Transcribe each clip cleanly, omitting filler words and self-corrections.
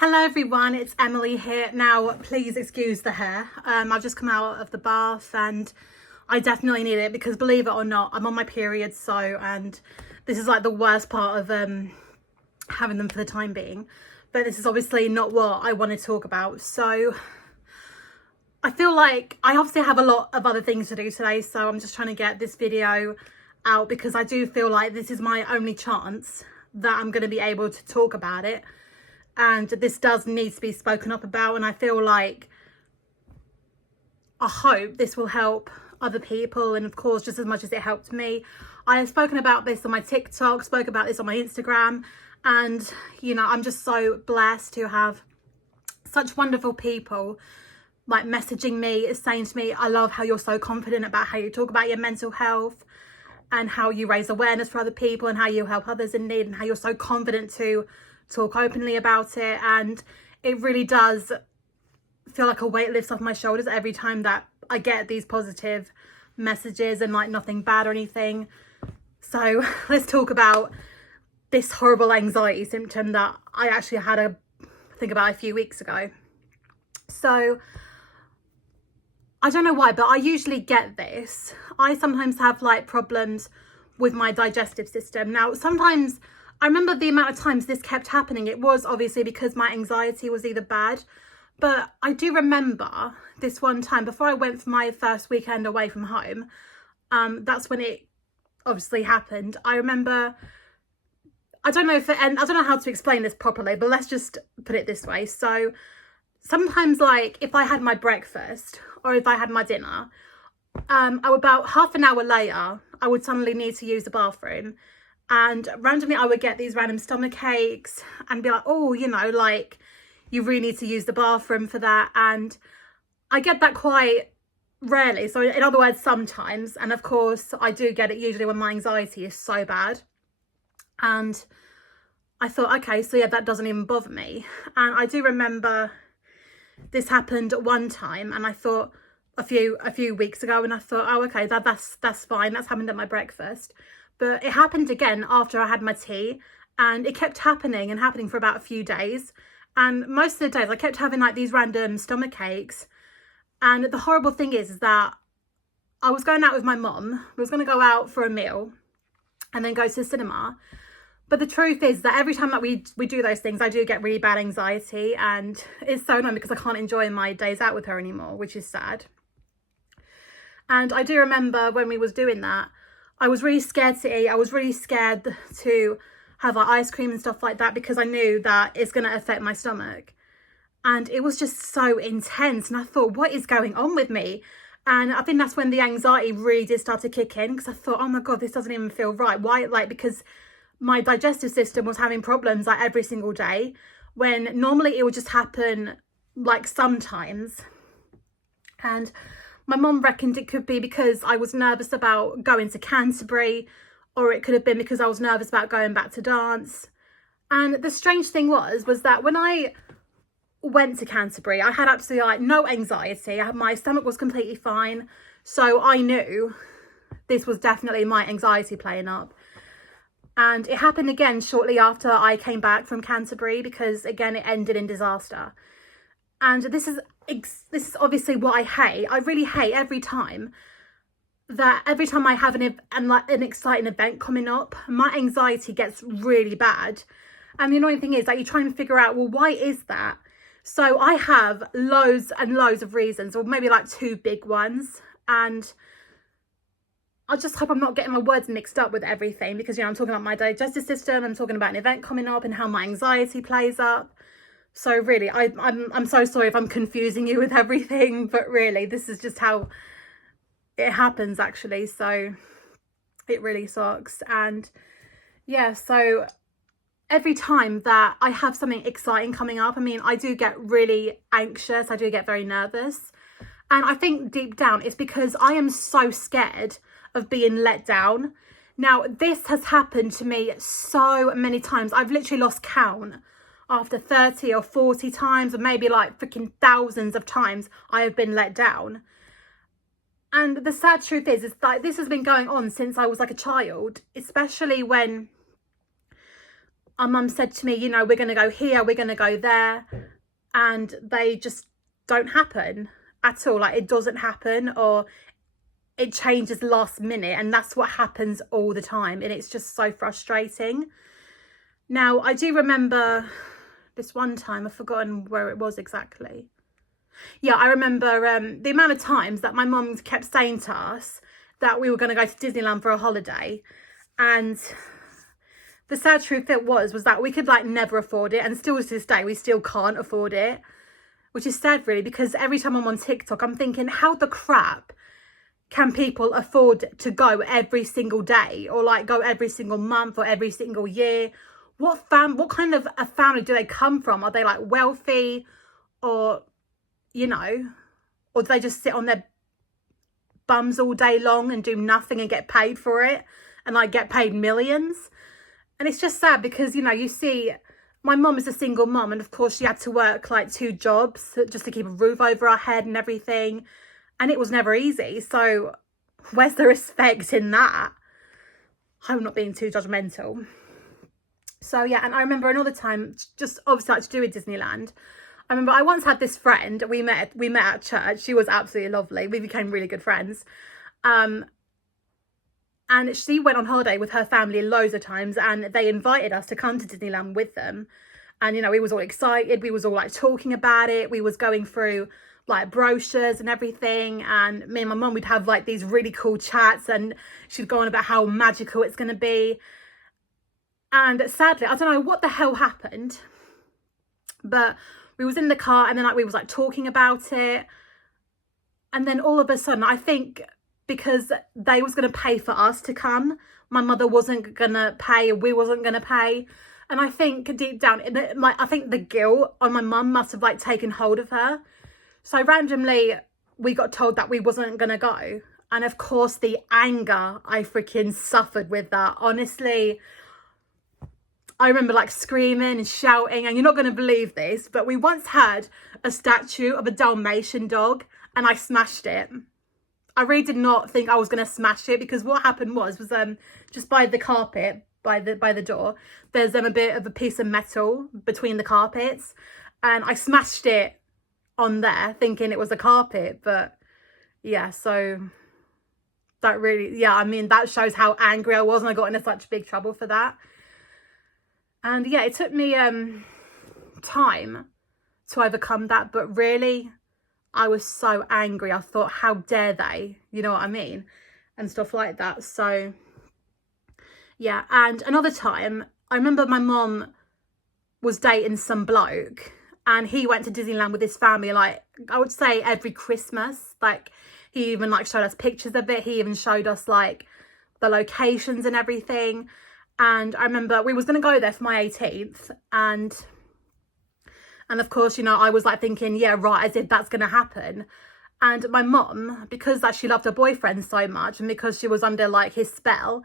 Hello everyone, it's Emily here. Now, please excuse the hair. I've just come out of the bath and I definitely need it because, believe it or not, I'm on my period, and this is like the worst part of having them for the time being. But this is obviously not what I want to talk about. So I feel like I obviously have a lot of other things to do today, so I'm just trying to get this video out because I do feel like this is my only chance that I'm going to be able to talk about it. And this does need to be spoken up about, and I feel like I hope this will help other people, and of course just as much as it helped me. I have spoken about this on my TikTok, spoke about this on my Instagram, and you know, I'm just so blessed to have such wonderful people like messaging me, saying to me, I love how you're so confident about how you talk about your mental health and how you raise awareness for other people and how you help others in need and how you're so confident to talk openly about it. And it really does feel like a weight lifts off my shoulders every time that I get these positive messages and like nothing bad or anything. So let's talk about this horrible anxiety symptom that I actually had I think about a few weeks ago. So I don't know why, but I usually get this. I sometimes have like problems with my digestive system. Now, sometimes I remember the amount of times this kept happening. It was obviously because my anxiety was either bad, but I do remember this one time before I went for my first weekend away from home. That's when it obviously happened. I remember, I don't know how to explain this properly, but let's just put it this way. So sometimes, like if I had my breakfast or if I had my dinner, about half an hour later, I would suddenly need to use the bathroom. And randomly I would get these random stomach aches and be like, oh, you know, like you really need to use the bathroom for that. And I get that quite rarely. So in other words, sometimes. And of course I do get it usually when my anxiety is so bad. And I thought, okay, so yeah, that doesn't even bother me. And I do remember this happened one time, and I thought a few weeks ago, and I thought, oh, okay, that's fine. That's happened at my breakfast. But it happened again after I had my tea, and it kept happening and happening for about a few days. And most of the days I kept having like these random stomach aches. And the horrible thing is that I was going out with my mum. We was going to go out for a meal and then go to the cinema. But the truth is that every time that we do those things, I do get really bad anxiety. And it's so annoying because I can't enjoy my days out with her anymore, which is sad. And I do remember when we was doing that, I was really scared to eat. I was really scared to have like ice cream and stuff like that because I knew that it's going to affect my stomach. And it was just so intense. And I thought, what is going on with me? And I think that's when the anxiety really did start to kick in, because I thought, oh my God, this doesn't even feel right. Why? Like, because my digestive system was having problems like every single day, when normally it would just happen like sometimes. And my mum reckoned it could be because I was nervous about going to Canterbury, or it could have been because I was nervous about going back to dance. And the strange thing was that when I went to Canterbury, I had absolutely like no anxiety. My stomach was completely fine. So I knew this was definitely my anxiety playing up. And it happened again shortly after I came back from Canterbury, because again, it ended in disaster. And this is obviously what I hate. I really hate every time I have an exciting event coming up, my anxiety gets really bad. And the annoying thing is that you try and figure out, well, why is that? So I have loads and loads of reasons, or maybe like two big ones. And I just hope I'm not getting my words mixed up with everything, because, you know, I'm talking about my digestive system, I'm talking about an event coming up and how my anxiety plays up. So really, I'm so sorry if I'm confusing you with everything, but really, this is just how it happens actually. So it really sucks. And yeah, so every time that I have something exciting coming up, I mean, I do get really anxious. I do get very nervous. And I think deep down it's because I am so scared of being let down. Now, this has happened to me so many times. I've literally lost count after 30 or 40 times, or maybe like freaking thousands of times I have been let down. And the sad truth is that this has been going on since I was like a child, especially when our mum said to me, you know, we're going to go here, we're going to go there, and they just don't happen at all. Like, it doesn't happen, or it changes last minute, and that's what happens all the time, and it's just so frustrating. Now, I do remember this one time, I've forgotten where it was exactly. Yeah, I remember the amount of times that my mum kept saying to us that we were going to go to Disneyland for a holiday, and the sad truth was that we could like never afford it, and still to this day we still can't afford it, which is sad really, because every time I'm on TikTok I'm thinking, how the crap can people afford to go every single day, or like go every single month or every single year? What kind of a family do they come from? Are they like wealthy, or, you know, or do they just sit on their bums all day long and do nothing and get paid for it, and like get paid millions? And it's just sad because, you know, you see my mum is a single mum, and of course she had to work like 2 jobs just to keep a roof over our head and everything, and it was never easy. So where's the respect in that? I'm not being too judgmental. So yeah, and I remember another time, just obviously like to do with Disneyland. I remember I once had this friend, we met at church. She was absolutely lovely. We became really good friends. And she went on holiday with her family loads of times, and they invited us to come to Disneyland with them. And, you know, we was all excited. We was all like talking about it. We was going through like brochures and everything. And me and my mum, we'd have like these really cool chats, and she'd go on about how magical it's going to be. And sadly, I don't know what the hell happened, but we was in the car, and then like we was like talking about it. And then all of a sudden, I think because they was going to pay for us to come, my mother wasn't going to pay, and we wasn't going to pay. And I think deep down, I think the guilt on my mum must have like taken hold of her. So randomly, we got told that we wasn't going to go. And of course, the anger I freaking suffered with that. Honestly, I remember like screaming and shouting, and you're not going to believe this, but we once had a statue of a Dalmatian dog, and I smashed it. I really did not think I was going to smash it, because what happened was just by the carpet, by the door, there's a bit of a piece of metal between the carpets, and I smashed it on there thinking it was a carpet. But yeah, so that really, yeah, I mean, that shows how angry I was, and I got into such big trouble for that. And yeah, it took me time to overcome that, but really I was so angry. I thought, how dare they, you know what I mean, and stuff like that. So yeah. And another time, I remember my mom was dating some bloke, and he went to Disneyland with his family, like I would say every Christmas. Like, he even like showed us pictures of it. He even showed us like the locations and everything. And I remember we was going to go there for my 18th, and of course, you know, I was like thinking, yeah, right, as if that's going to happen. And my mum, because that she loved her boyfriend so much, and because she was under like his spell,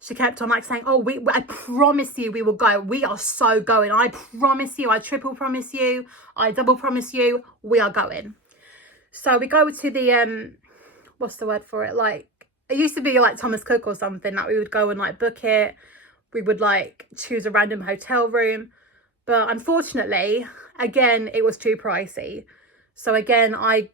she kept on like saying, oh, I promise you we will go. We are so going. I promise you, I triple promise you, I double promise you, we are going. So we go to the, what's the word for it? Like, it used to be like Thomas Cook or something, that we would go and like book it. We would like choose a random hotel room. But unfortunately, again, it was too pricey. So again, I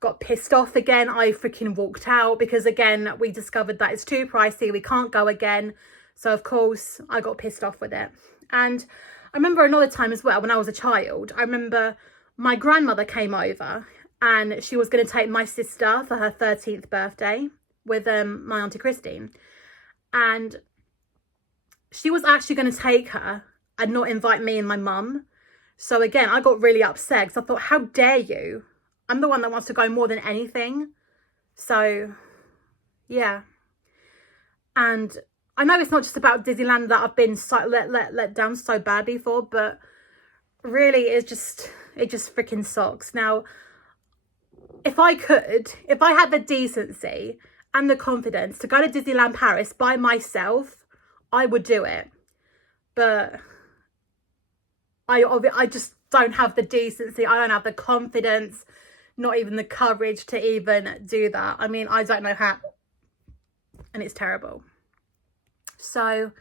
got pissed off again. I freaking walked out, because again, we discovered that it's too pricey. We can't go again. So of course, I got pissed off with it. And I remember another time as well, when I was a child, I remember my grandmother came over, and she was going to take my sister for her 13th birthday with my auntie Christine. And she was actually going to take her and not invite me and my mum. So again, I got really upset, because I thought, how dare you? I'm the one that wants to go more than anything. So yeah. And I know it's not just about Disneyland that I've been so let down so badly for, but really it just freaking sucks. Now, if I had the decency and the confidence to go to Disneyland Paris by myself, I would do it. But I just don't have the decency. I don't have the confidence, not even the courage to even do that. I mean, I don't know how. And it's terrible. So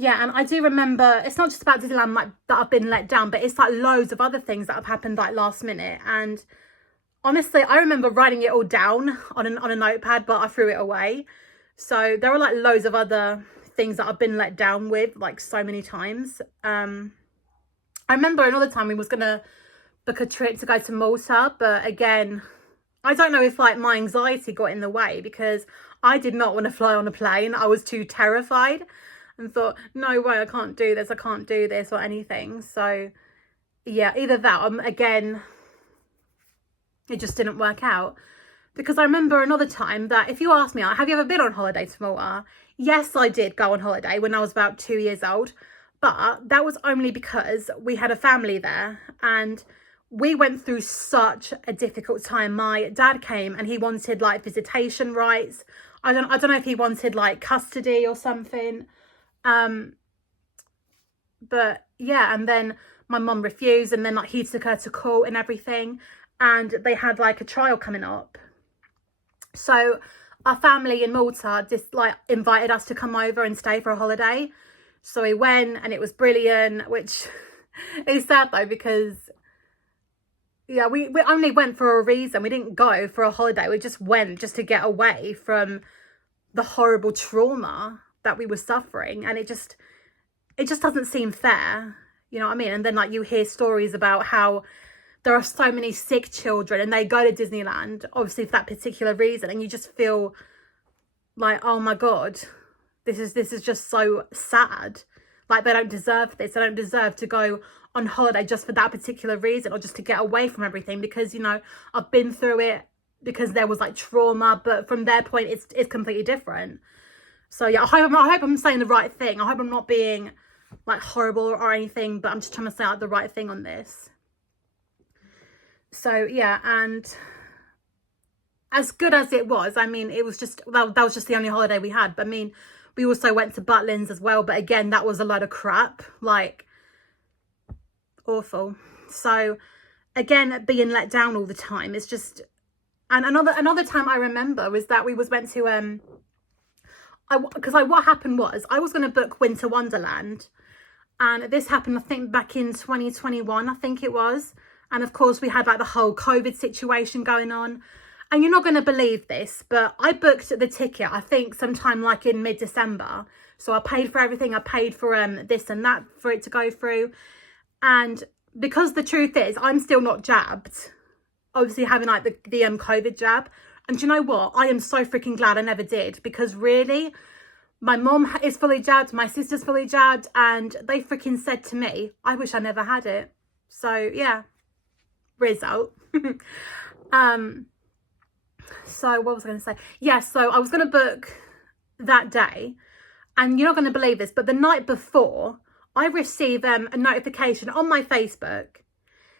Yeah, and I do remember, it's not just about Disneyland like that I've been let down, but it's like loads of other things that have happened like last minute. And honestly, I remember writing it all down on a notepad, but I threw it away. So there are like loads of other things that I've been let down with, like so many times. I remember another time we was gonna book a trip to go to Malta, but again, I don't know if like my anxiety got in the way, because I did not want to fly on a plane. I was too terrified and thought, no way, I can't do this, I can't do this or anything. So yeah, either that, again, it just didn't work out. Because I remember another time that if you ask me, have you ever been on holiday to Malta? Yes, I did go on holiday when I was about 2 years old, but that was only because we had a family there and we went through such a difficult time. My dad came and he wanted like visitation rights. I don't know if he wanted like custody or something. But yeah, and then my mum refused, and then like he took her to court and everything, and they had like a trial coming up. So our family in Malta just like invited us to come over and stay for a holiday. So we went and it was brilliant, which is sad though, because yeah, we only went for a reason. We didn't go for a holiday. We just went just to get away from the horrible trauma that we were suffering. And it just doesn't seem fair. You know what I mean? And then like you hear stories about how there are so many sick children and they go to Disneyland, obviously for that particular reason. And you just feel like, oh my God, this is just so sad. Like they don't deserve this. They don't deserve to go on holiday just for that particular reason, or just to get away from everything, because, you know, I've been through it, because there was like trauma, but from their point, it's completely different. So yeah, I hope I'm saying the right thing. I hope I'm not being like horrible or anything, but I'm just trying to say like the right thing on this. So yeah, and as good as it was, I mean, it was just, well, that was just the only holiday we had. But I mean, we also went to Butlins as well, but again, that was a load of crap, like awful. So again, being let down all the time is just. And another time I remember was that we was went to what happened was I was going to book Winter Wonderland, and this happened I think back in 2021, I think it was. And of course we had like the whole COVID situation going on. And you're not going to believe this, but I booked the ticket, I think sometime like in mid-December. So I paid for everything. I paid for this and that for it to go through. And because the truth is, I'm still not jabbed. Obviously having like the COVID jab. And do you know what? I am so freaking glad I never did. Because really, my mom is fully jabbed. My sister's fully jabbed. And they freaking said to me, I wish I never had it. So yeah, result. So what was I going to say? Yeah, so I was going to book that day, and you're not going to believe this, but the night before, I received a notification on my Facebook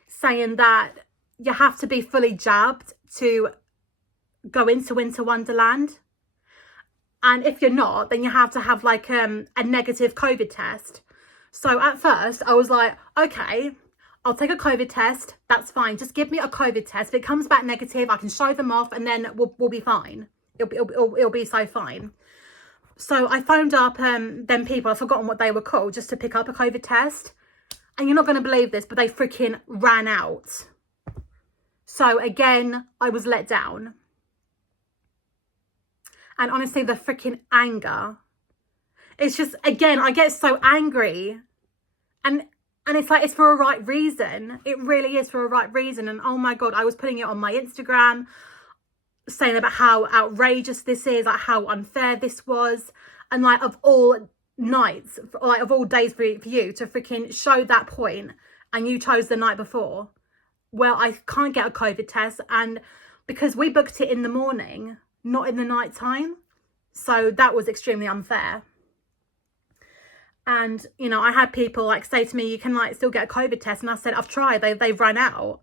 saying that you have to be fully jabbed to go into Winter Wonderland. And if you're not, then you have to have like a negative COVID test. So at first I was like, okay, I'll take a COVID test. That's fine. Just give me a COVID test. If it comes back negative, I can show them off, and then we'll be fine. It'll be so fine. So I phoned up them people. I've forgotten what they were called, just to pick up a COVID test. And you're not going to believe this, but they freaking ran out. So again, I was let down. And honestly, the freaking anger. It's just, again, I get so angry. And it's like, it's for a right reason. It really is for a right reason. And oh my God, I was putting it on my Instagram, saying about how outrageous this is, like how unfair this was. And like, of all nights, like of all days for you to freaking show that point, and you chose the night before. Well, I can't get a COVID test. And because we booked it in the morning, not in the night time. So that was extremely unfair. And, you know, I had people like say to me, you can like still get a COVID test. And I said, I've tried, they've run out.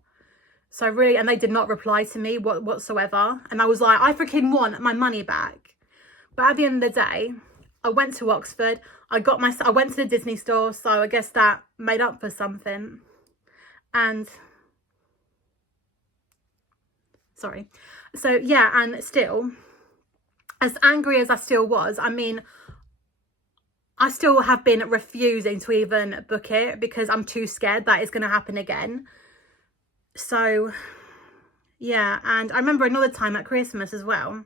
So really, and they did not reply to me whatsoever. And I was like, I freaking want my money back. But at the end of the day, I went to Oxford. I went to the Disney store. So I guess that made up for something. And sorry. So yeah, and still, as angry as I still was, I mean, I still have been refusing to even book it because I'm too scared that it's going to happen again. So yeah, and I remember another time at Christmas as well.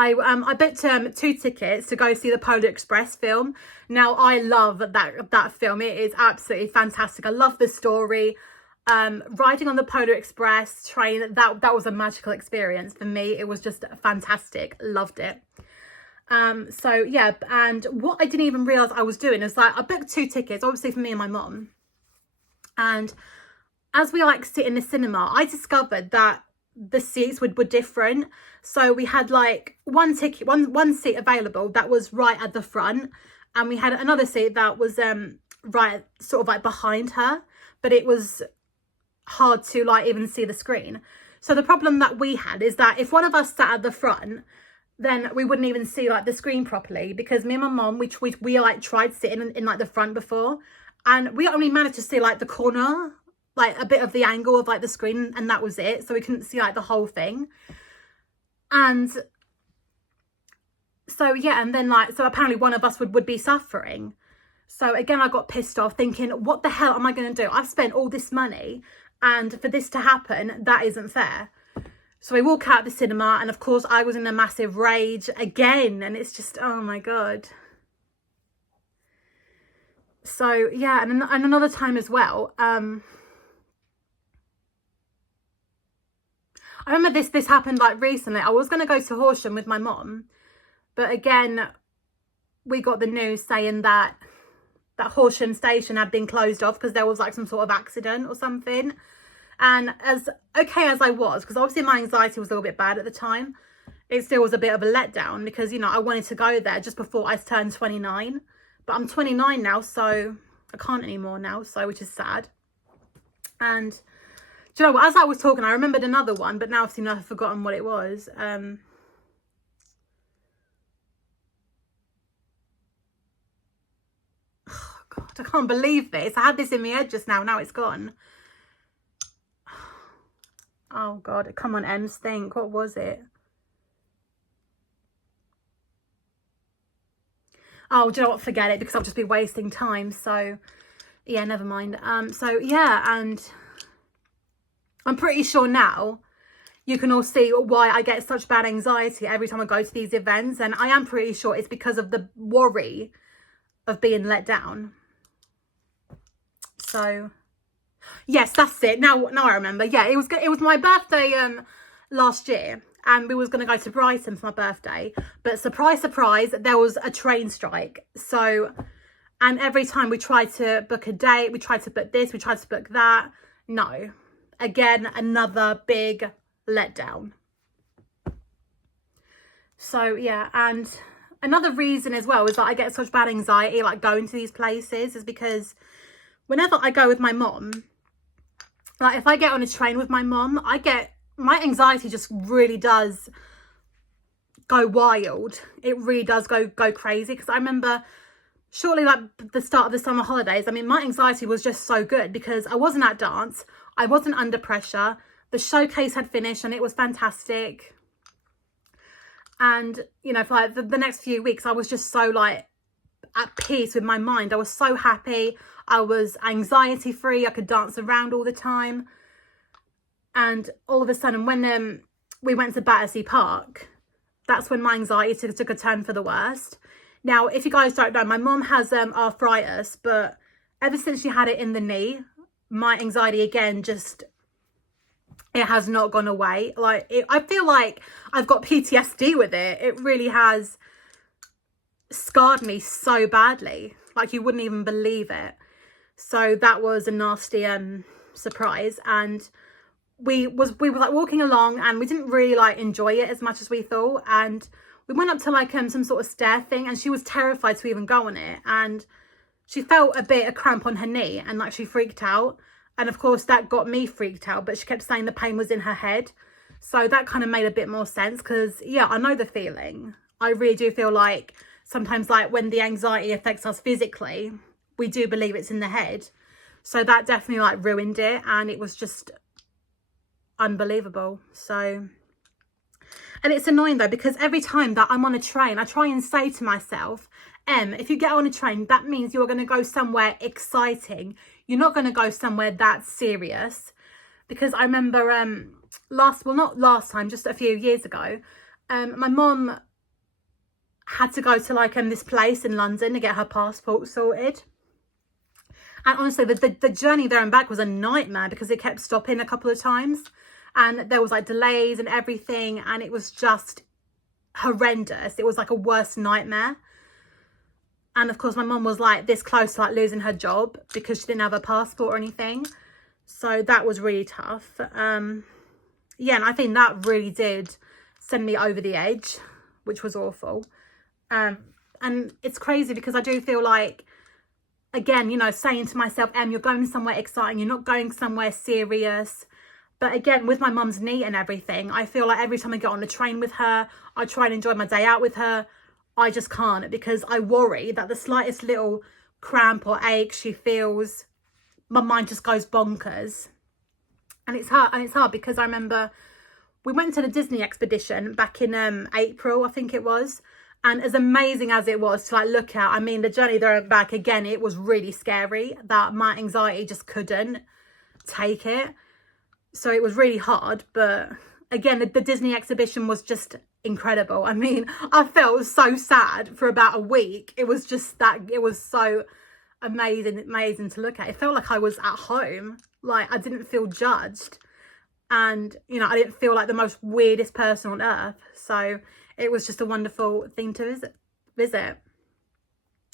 I booked 2 tickets to go see the Polar Express film. Now, I love that film. It is absolutely fantastic. I love the story. Riding on the Polar Express train, that was a magical experience for me. It was just fantastic. Loved it. So yeah, and what I didn't even realize I was doing is like I booked 2 tickets, obviously for me and my mum. And as we like sit in the cinema, I discovered that the seats were different. So we had like one seat available that was right at the front, and we had another seat that was right sort of like behind her, but it was hard to like even see the screen. So the problem that we had is that if one of us sat at the front, then we wouldn't even see like the screen properly, because me and my mum, we like tried sitting in like the front before, and we only managed to see like the corner, like a bit of the angle of like the screen, and that was it. So we couldn't see like the whole thing. And so yeah, and then like, so apparently one of us would be suffering. So again, I got pissed off thinking, what the hell am I going to do? I've spent all this money, and for this to happen, that isn't fair. So we walk out of the cinema, and of course I was in a massive rage again, and it's just, oh my God. So yeah, and another time as well, I remember this happened like recently. I was going to go to Horsham with my mom, but again, we got the news saying that Horsham station had been closed off because there was like some sort of accident or something. And as okay as I was, because obviously my anxiety was a little bit bad at the time, it still was a bit of a letdown because, you know, I wanted to go there just before I turned 29. But I'm 29 now, so I can't anymore now, so which is sad. And do you know what, as I was talking, I remembered another one, but now I've forgotten what it was. Oh God, I can't believe this. I had this in my head just now it's gone. Oh God, come on, Ems, think. What was it? Oh, do you know what? Forget it, because I'll just be wasting time. So yeah, never mind. So yeah, and I'm pretty sure now you can all see why I get such bad anxiety every time I go to these events. And I am pretty sure it's because of the worry of being let down. So yes, that's it. Now I remember. Yeah, it was my birthday last year, and we was going to go to Brighton for my birthday. But surprise, surprise, there was a train strike. So, and every time we tried to book a date, we tried to book this, we tried to book that. No. Again, another big letdown. So yeah, and another reason as well is that I get such bad anxiety like going to these places is because whenever I go with my mom, like if I get on a train with my mom, my anxiety just really does go wild. It really does go crazy, because I remember shortly like the start of the summer holidays, I mean, my anxiety was just so good because I wasn't at dance, I wasn't under pressure, the showcase had finished and it was fantastic. And you know, for like the next few weeks, I was just so like at peace with my mind. I was so happy. I was anxiety free. I could dance around all the time. And all of a sudden, when we went to Battersea Park, that's when my anxiety took a turn for the worst. Now, if you guys don't know, my mum has arthritis, but ever since she had it in the knee, my anxiety again just, it has not gone away. Like I feel like I've got PTSD with it. It really has scarred me so badly, like you wouldn't even believe it. So that was a nasty surprise. And we were like walking along, and we didn't really like enjoy it as much as we thought. And we went up to like some sort of stair thing, and she was terrified to even go on it, and she felt a bit of cramp on her knee, and like she freaked out. And of course that got me freaked out, but she kept saying the pain was in her head. So that kind of made a bit more sense, because yeah, I know the feeling. I really do feel like sometimes, like when the anxiety affects us physically, we do believe it's in the head. So that definitely like ruined it, and it was just unbelievable. So, and it's annoying though, because every time that I'm on a train, I try and say to myself, if you get on a train, that means you're going to go somewhere exciting. You're not going to go somewhere that's serious. Because I remember not last time, just a few years ago, my mum had to go to like this place in London to get her passport sorted. And honestly, the journey there and back was a nightmare because it kept stopping a couple of times. And there was like delays and everything. And it was just horrendous. It was like a worst nightmare. And of course, my mum was like this close to like losing her job because she didn't have a passport or anything. So that was really tough. Yeah, and I think that really did send me over the edge, which was awful. And it's crazy because I do feel like, again, you know, saying to myself, you're going somewhere exciting. You're not going somewhere serious. But again, with my mum's knee and everything, I feel like every time I get on the train with her, I try and enjoy my day out with her. I just can't because I worry that the slightest little cramp or ache she feels, my mind just goes bonkers. And it's hard because I remember we went to the Disney expedition back in April, I think it was. And as amazing as it was to like look at, I mean, the journey there and back, again, it was really scary that my anxiety just couldn't take it. So it was really hard. But again, the Disney exhibition was just incredible. I mean, I felt so sad for about a week. It was just that, it was so amazing to look at. It felt like I was at home. Like I didn't feel judged. And, you know, I didn't feel like the most weirdest person on earth. So it was just a wonderful thing to visit.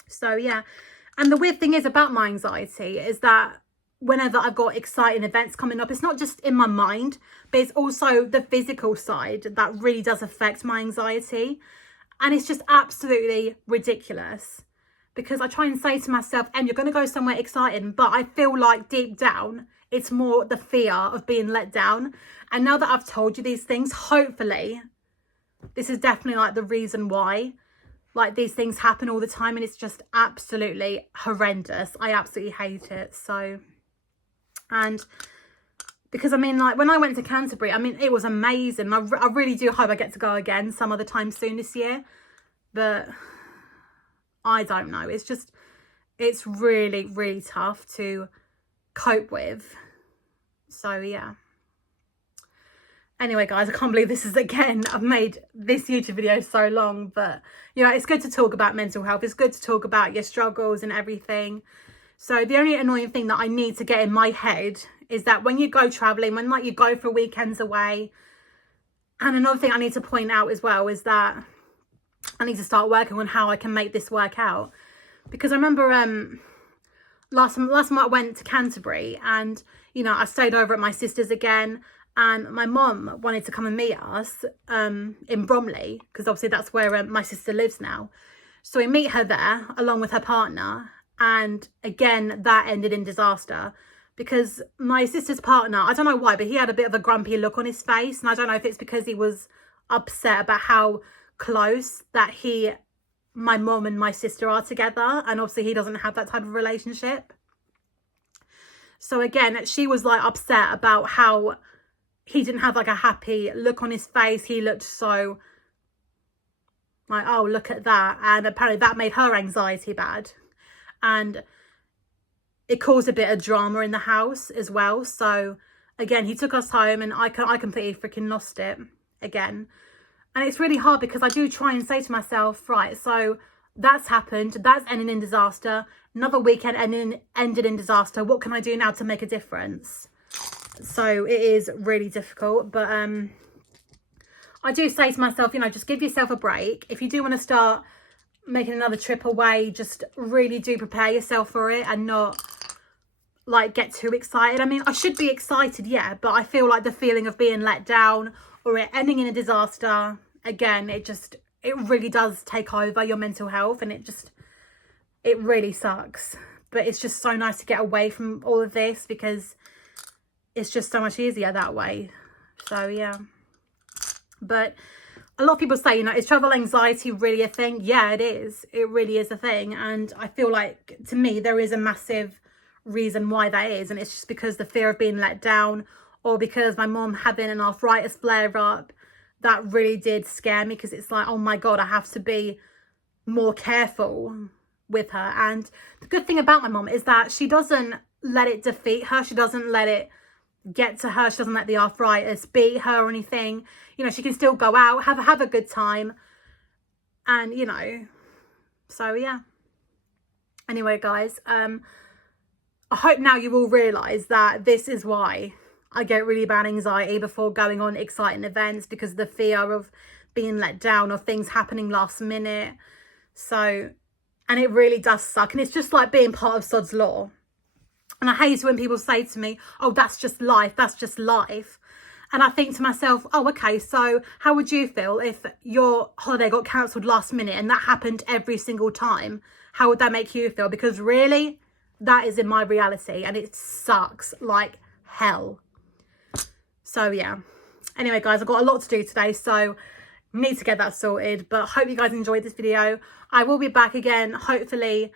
So, yeah. And the weird thing is about my anxiety is that whenever I've got exciting events coming up, it's not just in my mind, but it's also the physical side that really does affect my anxiety. And it's just absolutely ridiculous because I try and say to myself, you're going to go somewhere exciting, but I feel like deep down, it's more the fear of being let down. And now that I've told you these things, hopefully, this is definitely like the reason why like these things happen all the time. And it's just absolutely horrendous. I absolutely hate it. So, and because I mean, like when I went to Canterbury, I mean, it was amazing. I really do hope I get to go again some other time soon this year. But I don't know. It's just, it's really, really tough to cope with. So, yeah. Anyway, guys, I can't believe this is, again, I've made this YouTube video so long. But, you know, it's good to talk about mental health. It's good to talk about your struggles and everything. So the only annoying thing that I need to get in my head is that when you go traveling, when like you go for weekends away, and another thing I need to point out as well is that I need to start working on how I can make this work out. Because I remember last time I went to Canterbury and, you know, I stayed over at my sister's again. And my mum wanted to come and meet us in Bromley, because obviously that's where my sister lives now. So we meet her there along with her partner. And again, that ended in disaster because my sister's partner, I don't know why, but he had a bit of a grumpy look on his face. And I don't know if it's because he was upset about how close that my mum and my sister are together. And obviously he doesn't have that type of relationship. So again, she was like upset about how he didn't have like a happy look on his face. He looked so like, oh, look at that. And apparently that made her anxiety bad. And it caused a bit of drama in the house as well. So again, he took us home and I completely freaking lost it again. And it's really hard because I do try and say to myself, right, so that's happened. That's ended in disaster. Another weekend ended in disaster. What can I do now to make a difference? So it is really difficult. But I do say to myself, you know, just give yourself a break. If you do want to start making another trip away, just really do prepare yourself for it and not like get too excited. I mean, I should be excited, yeah, but I feel like the feeling of being let down or it ending in a disaster, again, it really does take over your mental health, and it really sucks. But it's just so nice to get away from all of this because it's just so much easier that way. So yeah. But a lot of people say, you know, is travel anxiety really a thing? Yeah, it is. It really is a thing. And I feel like, to me, there is a massive reason why that is. And it's just because the fear of being let down, or because my mum having an arthritis flare up, that really did scare me, because it's like, oh my God, I have to be more careful with her. And the good thing about my mum is that she doesn't let it defeat her. She doesn't let it get to her. She doesn't let the arthritis beat her or anything. You know, she can still go out, have a good time. And, you know, so yeah. Anyway, guys, I hope now you all realise that this is why I get really bad anxiety before going on exciting events, because of the fear of being let down or things happening last minute. So, and it really does suck. And it's just like being part of Sod's Law. And I hate when people say to me, oh, that's just life. That's just life. And I think to myself, oh, okay, so how would you feel if your holiday got cancelled last minute and that happened every single time? How would that make you feel? Because really, that is in my reality and it sucks like hell. So yeah. Anyway, guys, I've got a lot to do today, so need to get that sorted. But hope you guys enjoyed this video. I will be back again, hopefully,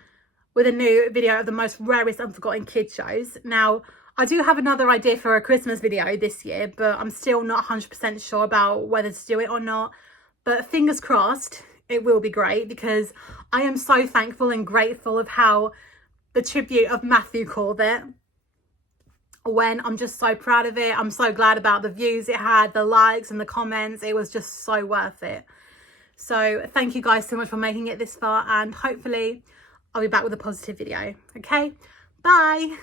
with a new video of the most rarest unforgotten kid shows. Now, I do have another idea for a Christmas video this year, but I'm still not 100% sure about whether to do it or not. But fingers crossed, it will be great, because I am so thankful and grateful of how the tribute of Matthew called it. When I'm just so proud of it. I'm so glad about the views it had, the likes and the comments. It was just so worth it. So thank you guys so much for making it this far, and hopefully I'll be back with a positive video. Okay, bye.